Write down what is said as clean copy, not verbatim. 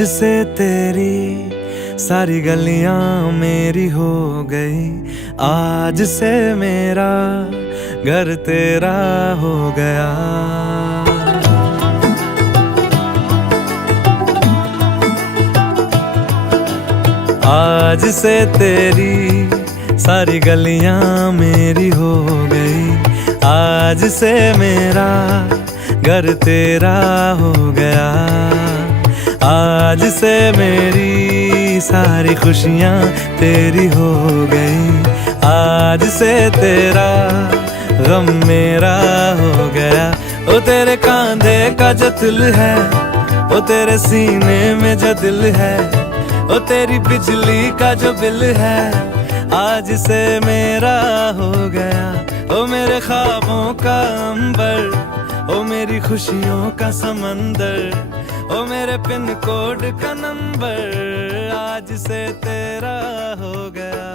आज से तेरी सारी गलियां मेरी हो गई, आज से मेरा घर तेरा हो गया। आज से तेरी सारी गलियां मेरी हो गई, आज से मेरा घर तेरा हो गया। आज से मेरी सारी खुशियां तेरी हो गई, आज से तेरा गम मेरा हो गया। ओ तेरे कांधे का जो दिल है, ओ तेरे सीने में जो दिल है, ओ तेरी बिजली का जो बिल है, आज से मेरा हो गया। ओ मेरे ख्वाबों का अंबर, ओ मेरी खुशियों का समंदर, ओ मेरे पिन कोड का नंबर, आज से तेरा हो गया।